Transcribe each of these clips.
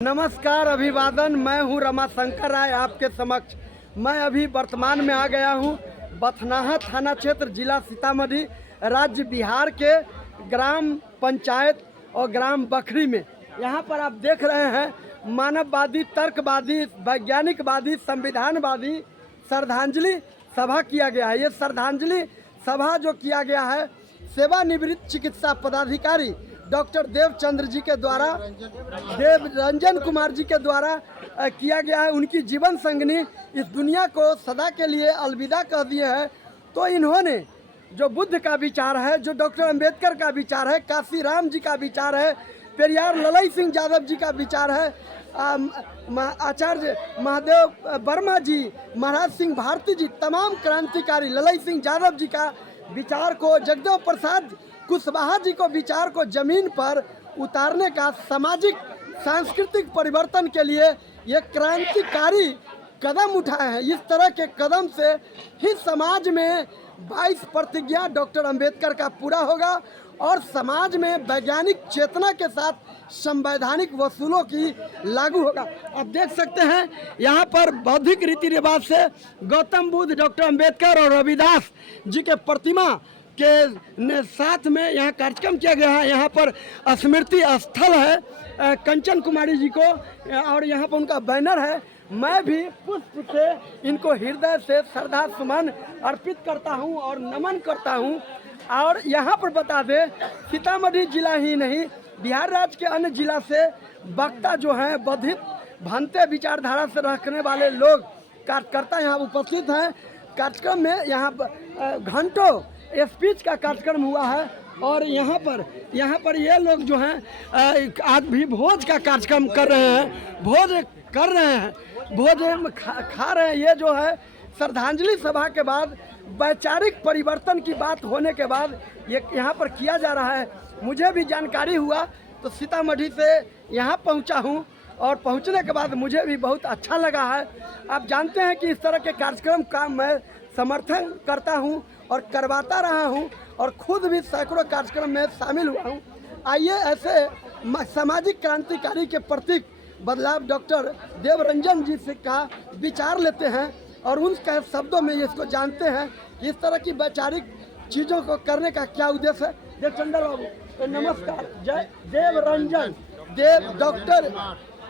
नमस्कार, अभिवादन। मैं हूं रमाशंकर राय आपके समक्ष। मैं अभी वर्तमान में आ गया हूं बथनाहा थाना क्षेत्र, जिला सीतामढ़ी, राज्य बिहार के ग्राम पंचायत और ग्राम बखरी में। यहां पर आप देख रहे हैं मानववादी, तर्कवादी, वैज्ञानिकवादी, संविधानवादी श्रद्धांजलि सभा किया गया है। ये श्रद्धांजलि सभा जो किया गया है सेवानिवृत्त चिकित्सा पदाधिकारी डॉक्टर देवचंद्र जी के द्वारा, देव रंजन कुमार जी के द्वारा किया गया है। उनकी जीवन संगनी इस दुनिया को सदा के लिए अलविदा कह दिए हैं। तो इन्होंने जो बुद्ध का विचार है, जो डॉक्टर अंबेडकर का विचार है, काशीराम जी का विचार है, पेरियार ललई सिंह यादव जी का विचार है, आचार्य महादेव वर्मा जी, महाराज सिंह भारती जी, तमाम क्रांतिकारी ललई सिंह यादव जी का विचार को, जगदेव प्रसाद कुशवाहा जी को विचार को जमीन पर उतारने का, सामाजिक सांस्कृतिक परिवर्तन के लिए ये क्रांतिकारी कदम उठाए हैं। इस तरह के कदम से ही समाज में 22 प्रतिज्ञा डॉक्टर अंबेडकर का पूरा होगा और समाज में वैज्ञानिक चेतना के साथ संवैधानिक वसूलों की लागू होगा। आप देख सकते हैं यहाँ पर बौद्धिक रीति रिवाज से गौतम बुद्ध, डॉक्टर अंबेडकर और रविदास जी के प्रतिमा के साथ में यहाँ कार्यक्रम किया गया है। यहाँ पर स्मृति स्थल है कंचन कुमारी जी को, और यहाँ पर उनका बैनर है। मैं भी पुष्प से इनको हृदय से श्रद्धा सुमन अर्पित करता हूँ और नमन करता हूँ। और यहाँ पर बता दें, सीतामढ़ी जिला ही नहीं, बिहार राज्य के अन्य जिला से वक्ता जो हैं, बौद्धिक भंते विचारधारा से रखने वाले लोग, कार्यकर्ता यहाँ उपस्थित हैं। कार्यक्रम में यहाँ घंटों स्पीच का कार्यक्रम हुआ है और यहाँ पर ये लोग जो हैं आज भी भोज का कार्यक्रम कर रहे हैं, भोज खा रहे हैं। ये जो है श्रद्धांजलि सभा के बाद, वैचारिक परिवर्तन की बात होने के बाद ये यहाँ पर किया जा रहा है। मुझे भी जानकारी हुआ तो सीतामढ़ी से यहाँ पहुँचा हूँ और पहुँचने के बाद मुझे भी बहुत अच्छा लगा है। आप जानते हैं कि इस तरह के कार्यक्रम का मैं समर्थन करता हूँ और करवाता रहा हूँ और खुद भी सैकड़ों कार्यक्रम में शामिल हुआ हूँ। आइए ऐसे सामाजिक क्रांतिकारी के प्रतीक बदलाव डॉक्टर देवरंजन जी से का विचार लेते हैं और उनके शब्दों में इसको जानते हैं कि इस तरह की वैचारिक चीज़ों को करने का क्या उद्देश्य है। देवचंद्र बाबू, तो नमस्कार। जय देवरंजन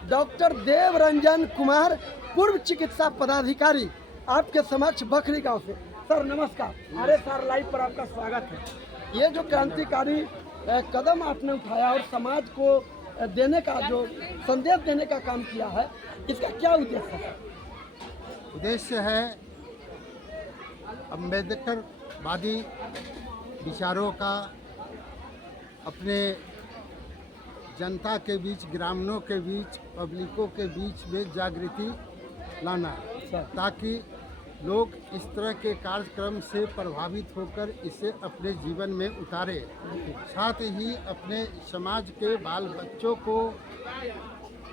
डॉक्टर देवरंजन कुमार, पूर्व चिकित्सा पदाधिकारी, आपके समक्ष बखरी गांव से। सर नमस्कार, RSR लाइव पर आपका स्वागत है। ये जो क्रांतिकारी कदम आपने उठाया और समाज को देने का, जो संदेश देने का काम किया है, इसका क्या उद्देश्य है? उद्देश्य है अम्बेडकरवादी विचारों का अपने जनता के बीच, ग्रामीणों के बीच, पब्लिकों के बीच में जागृति लाना, ताकि लोग इस तरह के कार्यक्रम से प्रभावित होकर इसे अपने जीवन में उतारे, साथ ही अपने समाज के बाल बच्चों को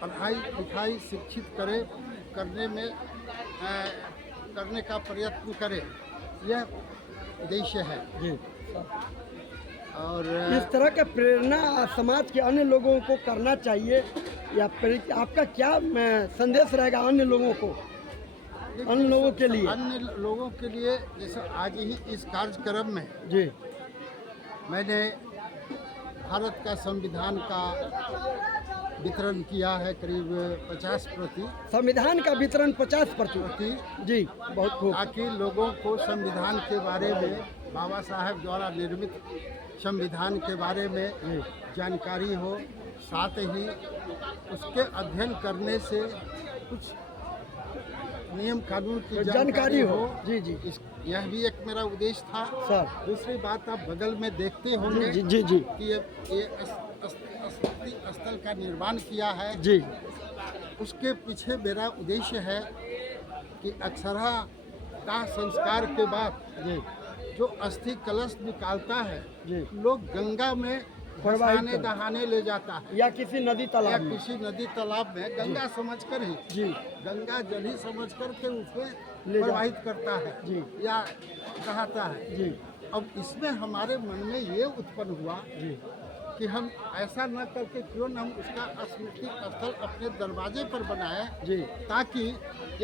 पढ़ाई लिखाई शिक्षित करने का प्रयत्न करें। यह उद्देश्य है जी। और इस तरह का प्रेरणा समाज के अन्य लोगों को करना चाहिए, या आपका क्या संदेश रहेगा अन्य लोगों को, अन्य लोगों के लिए? अन्य लोगों के लिए जैसे आज ही इस कार्यक्रम में जी मैंने भारत का संविधान का वितरण किया है, करीब 50 प्रति। संविधान का वितरण 50% जी, बहुत खूब। ताकि लोगों को संविधान के बारे में, बाबा साहब द्वारा निर्मित संविधान के बारे में जानकारी हो, साथ ही उसके अध्ययन करने से कुछ नियम कानून की जानकारी हो। जी जी, यह भी एक मेरा उद्देश्य था सर। दूसरी बात, आप बगल में देखते होंगे जी जी जी कि ये स्थल का निर्माण किया है जी। उसके पीछे मेरा उद्देश्य है कि अक्षरा का संस्कार के बाद जी जो अस्थि कलश निकालता है जी, लोग गंगा में नहाने ले जाता है, या किसी नदी तालाब में गंगा समझकर ही जी, गंगा जल ही समझ कर के उसमें प्रवाहित करता है जी, या नहाता है जी। अब इसमें हमारे मन में ये उत्पन्न हुआ जी कि हम ऐसा न करके क्यों न हम उसका स्मृति स्थल अपने दरवाजे पर बनाए जी ताकि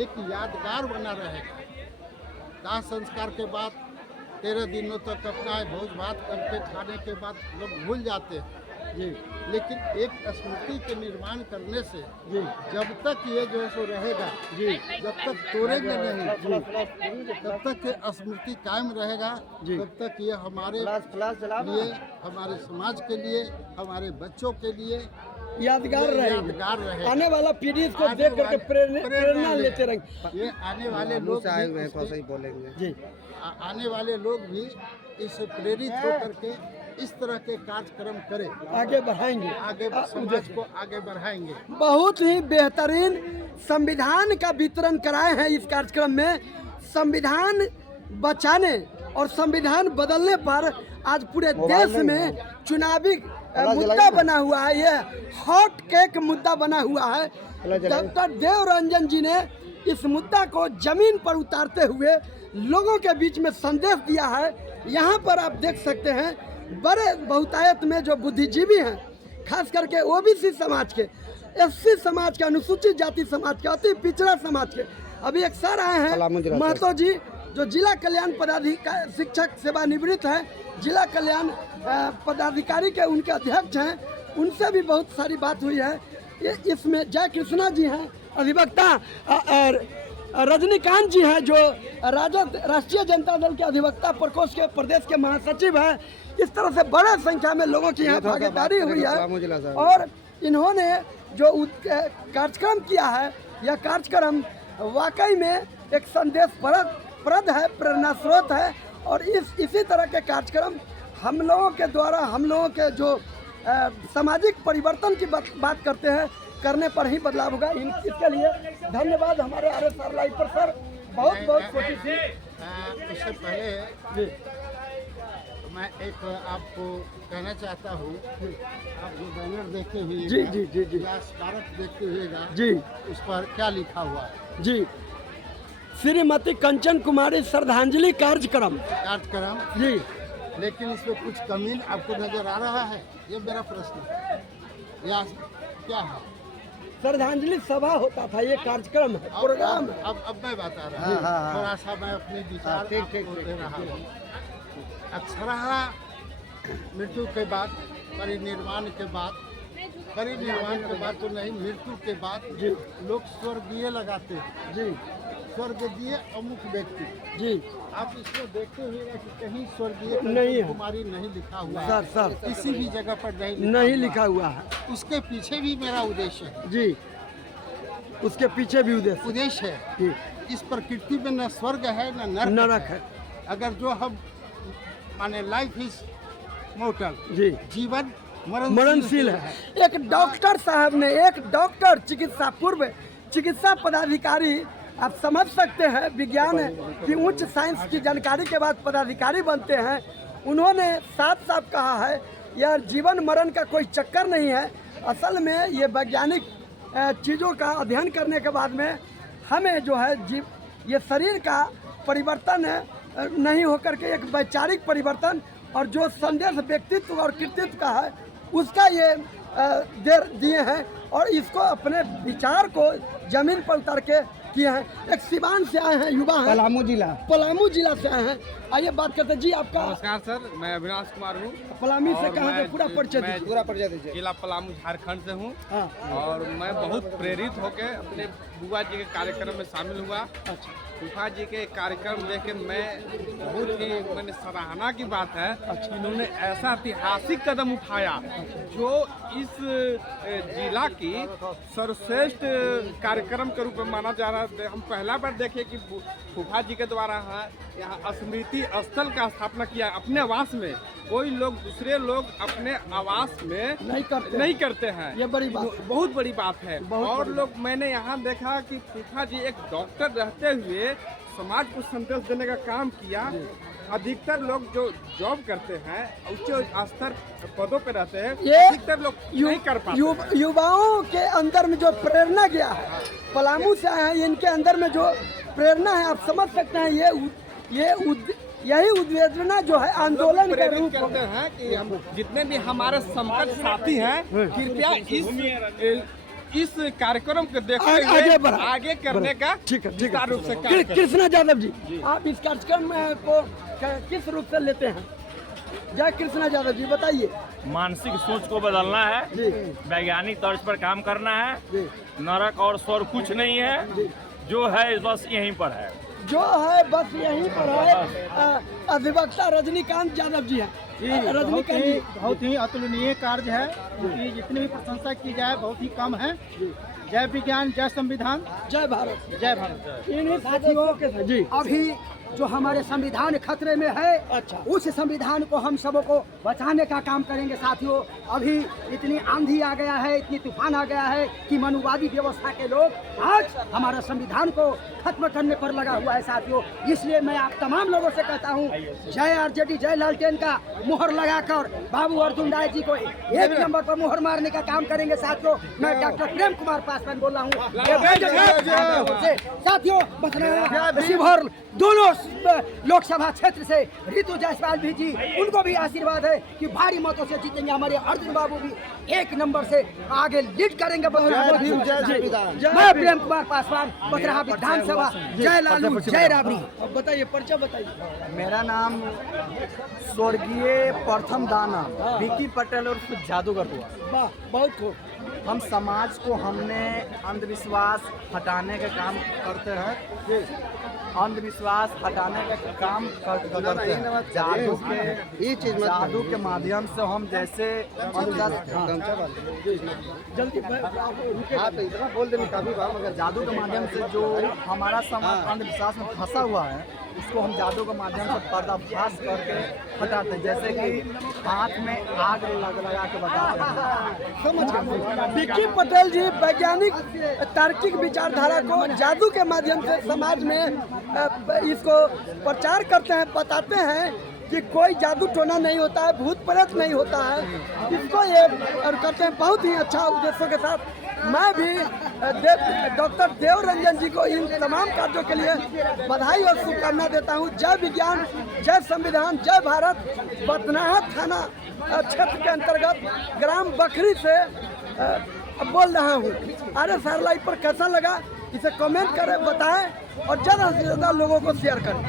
एक यादगार बना रहे। दाह संस्कार के बाद 13 दिनों तक अपना भोज भात करके खाने के बाद लोग भूल जाते हैं, जी लेकिन एक स्मृति के निर्माण करने से जी जब तक ये जो है सो रहेगा, जी जब तक तोड़ेंगे नहीं, जब तक ये स्मृति कायम रहेगा, जी। तब तक ये हमारे फ्लास लिए, हमारे समाज के लिए, हमारे बच्चों के लिए यादगार ये रहेंगे। यादगार रहेगा। आने वाला पीढ़ी इसको आने देख करके वाले- प्रेरणा लेते रहेंगे। ये आने वाले लोग भी इसके- बोलेंगे जी आने वाले लोग भी इससे प्रेरित होकर के इस तरह के कार्यक्रम करें, आगे बढ़ाएंगे। आगे समाज को आगे बढ़ाएंगे। बहुत ही बेहतरीन संविधान का वितरण कराए हैं इस कार्यक्रम में। संविधान बचाने और संविधान बदलने पर आज पूरे देश में चुनावी मुद्दा बना हुआ है। ये हॉट केक मुद्दा बना हुआ है। डॉक्टर देव रंजन जी ने इस मुद्दा को जमीन पर उतारते हुए लोगों के बीच में संदेश दिया है। यहाँ पर आप देख सकते हैं बड़े बहुतायत में जो बुद्धिजीवी हैं, खास करके ओबीसी समाज के, एससी समाज के, अनुसूचित जाति समाज के, अति पिछड़ा समाज के। अभी एक सर आए हैं महतो जी, जो जिला कल्याण पदाधिकारी शिक्षक सेवानिवृत्त हैं, जिला कल्याण पदाधिकारी के उनके अध्यक्ष हैं। उनसे भी बहुत सारी बात हुई है। इसमें जय कृष्णा जी हैं अधिवक्ता, और रजनीकांत जी हैं जो राजद राष्ट्रीय जनता दल के अधिवक्ता प्रकोष्ठ के प्रदेश के महासचिव हैं। इस तरह से बड़ा संख्या में लोगों की यहाँ भागीदारी हुई है और इन्होंने जो कार्यक्रम किया है, यह कार्यक्रम वाकई में एक संदेशप्रद है, प्रेरणा स्रोत है। और इसी तरह के कार्यक्रम हम लोगों के द्वारा, हम लोगों के जो सामाजिक परिवर्तन की बात करते हैं, करने पर ही बदलाव होगा। इसके लिए धन्यवाद हमारे RSR लाइव पर सर, बहुत बहुत कोशिश थी। इससे पहले जी मैं एक आपको कहना चाहता हूँ, आप जो बैनर देखे हुए जी जी जी जी या स्मारक देखते हुएगा जी उस पर क्या लिखा हुआ है? जी श्रीमती कंचन कुमारी श्रद्धांजलि कार्यक्रम कार्यक्रम, जी। लेकिन इसमें कुछ कमी आपको नजर आ रहा है? ये मेरा प्रश्न है, या क्या है? श्रद्धांजलि सभा होता था, ये कार्यक्रम है, प्रोग्राम है। अब मैं बता रहा हूँ, थोड़ा सा मैं अपने विचार आपको दे रहा हूँ। अक्सरहा मृत्यु के बाद, परिनिर्वाण के बाद, परिनिर्वाण के बाद तो नहीं, मृत्यु के बाद जी लोग स्वर्गीय लगाते हैं। जी स्वर्गीय अमुक व्यक्ति, जी आप इसको देखते हुए कि कहीं स्वर्गीय नहीं है। कुमारी नहीं लिखा हुआ है। सर किसी भी जगह पर नहीं लिखा हुआ है। उसके पीछे भी मेरा उद्देश्य है। जी, उसके पीछे भी उद्देश्य है। जी, इस प्रकृति में न स्वर्ग है न नरक है। अगर जो हम माने लाइफ इज मोर्टल, जी, जीवन मरणशील है। एक डॉक्टर साहब ने, एक डॉक्टर, चिकित्सा पूर्व चिकित्सा पदाधिकारी, आप समझ सकते हैं विज्ञान की उच्च साइंस की जानकारी के बाद पदाधिकारी बनते हैं। उन्होंने साफ साफ कहा है यह जीवन मरण का कोई चक्कर नहीं है। असल में ये वैज्ञानिक चीज़ों का अध्ययन करने के बाद में हमें जो है ये शरीर का परिवर्तन नहीं होकर के एक वैचारिक परिवर्तन और जो संदेश व्यक्तित्व और कृतित्व का है उसका ये दिए हैं और इसको अपने विचार को जमीन पर उतार के किए हैं। एक सिवान से आए हैं, युवा हैं, पलामू जिला से आए हैं। आइए बात करते हैं। जी आपका? नमस्कार सर, मैं अविनाश कुमार हूँ। पलामी से कहाँ से? पूरा परिचय दीजिए। जिला पलामू झारखंड से हूँ। हाँ। और मैं बहुत प्रेरित होकर अपने बुआ जी के कार्यक्रम में शामिल हुआ। अच्छा, फूफा जी के कार्यक्रम देख के मैं बहुत ही मैंने सराहना की बात है कि इन्होंने ऐसा ऐतिहासिक कदम उठाया जो इस जिला की सर्वश्रेष्ठ कार्यक्रम के रूप में माना जा रहा है। हम पहला बार देखे कि फूफा जी के द्वारा यहाँ स्मृति स्थल का स्थापना किया अपने आवास में। कोई लोग, दूसरे लोग अपने आवास में नहीं करते हैं। ये बड़ी बात, बहुत बड़ी बात है। और लोग, मैंने यहाँ देखा कि फूफा जी एक डॉक्टर रहते हुए समाज को संदेश देने का काम किया। अधिकतर लोग जो जॉब करते हैं, उच्च स्तर पदों पे रहते हैं, अधिकतर लोग नहीं कर पाते। युवाओं के अंदर में जो प्रेरणा गया है, पलामू से आए हैं, इनके अंदर में जो प्रेरणा है आप समझ सकते हैं। यही उद्वेजना जो है आंदोलन के प्रेरित रूप करते हैं कि हम जितने भी हमारे समकक्ष साथी हैं कृपया इस कार्यक्रम को देखते आगे बढ़ा। हुए आगे करने का ठीक है विस्तार रूप से कार्य करें। कृष्णा यादव जी, आप इस कार्यक्रम में को किस रूप से लेते हैं? जय कृष्णा यादव जी, बताइए। मानसिक सोच को बदलना है, जी वैज्ञानिक तर्ज पर काम करना है। जी नरक और स्वर्ग कुछ नहीं है, जो है बस यहीं पर है। जो है बस यहीं पर है। अधिवक्ता रजनीकांत यादव जी हैं। रजनीकांत जी, बहुत ही अतुलनीय कार्य है, क्योंकि जितनी भी प्रशंसा की जाए बहुत ही कम है। जय विज्ञान, जय संविधान, जय भारत। जय भारत। इन्हीं साथियों के साथ जी। अभी जो हमारे संविधान खतरे में है, अच्छा। उस संविधान को हम सबों को बचाने का काम करेंगे साथियों। अभी इतनी आंधी आ गया है, इतनी तूफान आ गया है कि मनुवादी व्यवस्था के लोग आज हमारा संविधान को खत्म करने पर लगा हुआ है साथियों। इसलिए मैं आप तमाम लोगों से कहता हूँ, जय आरजेडी, जय लालटेन का मुहर लगाकर बाबू अर्जुन राय जी को 1 नंबर पर मुहर मारने का काम करेंगे साथियों। मैं डॉक्टर प्रेम कुमार पासवान बोल रहा हूँ साथियों। शिवहर दोनों लोकसभा क्षेत्र से रितु जायसवाल भी जी, उनको भी आशीर्वाद है कि भारी मतों से जीतेंगे। हमारे अर्जुन बाबू भी 1 नंबर से आगे लीड करेंगे। मैं प्रेम कुमार पासवान, बतराहा विधानसभा। जय लालू, जय राबड़ी। अब बताइए, परिचय बताइए। मेरा नाम स्वर्गीय प्रथम दाना विकी पटेल और जादूगर हुआ। वाह, बहुत खूब। हम समाज को हमने अंधविश्वास हटाने का काम करते हैं। अंधविश्वास हटाने का काम करते हैं। जादू के माध्यम से हम जैसे जल्दी बोल देने काफी बार मगर जादू के माध्यम से जो हमारा समाज अंधविश्वास में फंसा हुआ है, उसको हम जादू के माध्यम से पर्दाफाश करके हटाते हैं। जैसे कि हाथ में आग लगा के बताते हैं। विक्की पटेल जी वैज्ञानिक तार्किक विचारधारा को जादू के माध्यम से समाज में इसको प्रचार करते हैं, बताते हैं कि कोई जादू टोना नहीं होता है, भूत प्रेत नहीं होता है। इसको ये और करते हैं बहुत ही अच्छा उद्देश्यों के साथ। मैं भी डॉक्टर देव रंजन जी को इन तमाम कार्यों के लिए बधाई और शुभकामना देता हूँ। जय विज्ञान, जय संविधान, जय भारत। बथनाहा थाना क्षेत्र के अंतर्गत ग्राम बखरी से बोल रहा हूँ। RSR लाइव पर कैसा लगा इसे कमेंट करें, बताएं और ज़्यादा से ज़्यादा लोगों को शेयर करें।